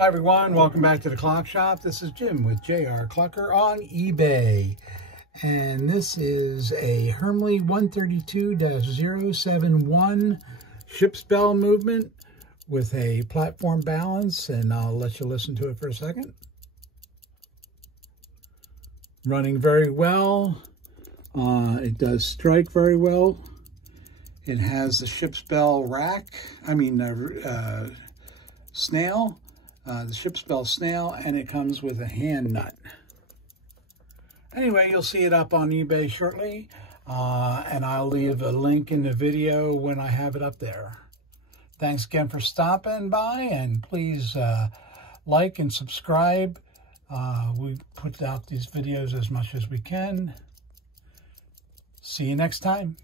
Hi everyone, welcome back to the Clock Shop. This is Jim with JR Clucker on eBay. And this is a Hermle 132-071 ship's bell movement with a platform balance, and I'll let you listen to it for a second. Running very well. It does strike very well. It has the ship's bell snail. The ship's bell snail, and it comes with a hand nut. Anyway, you'll see it up on eBay shortly, and I'll leave a link in the video when I have it up there. Thanks again for stopping by, and please like and subscribe. We put out these videos as much as we can. See you next time.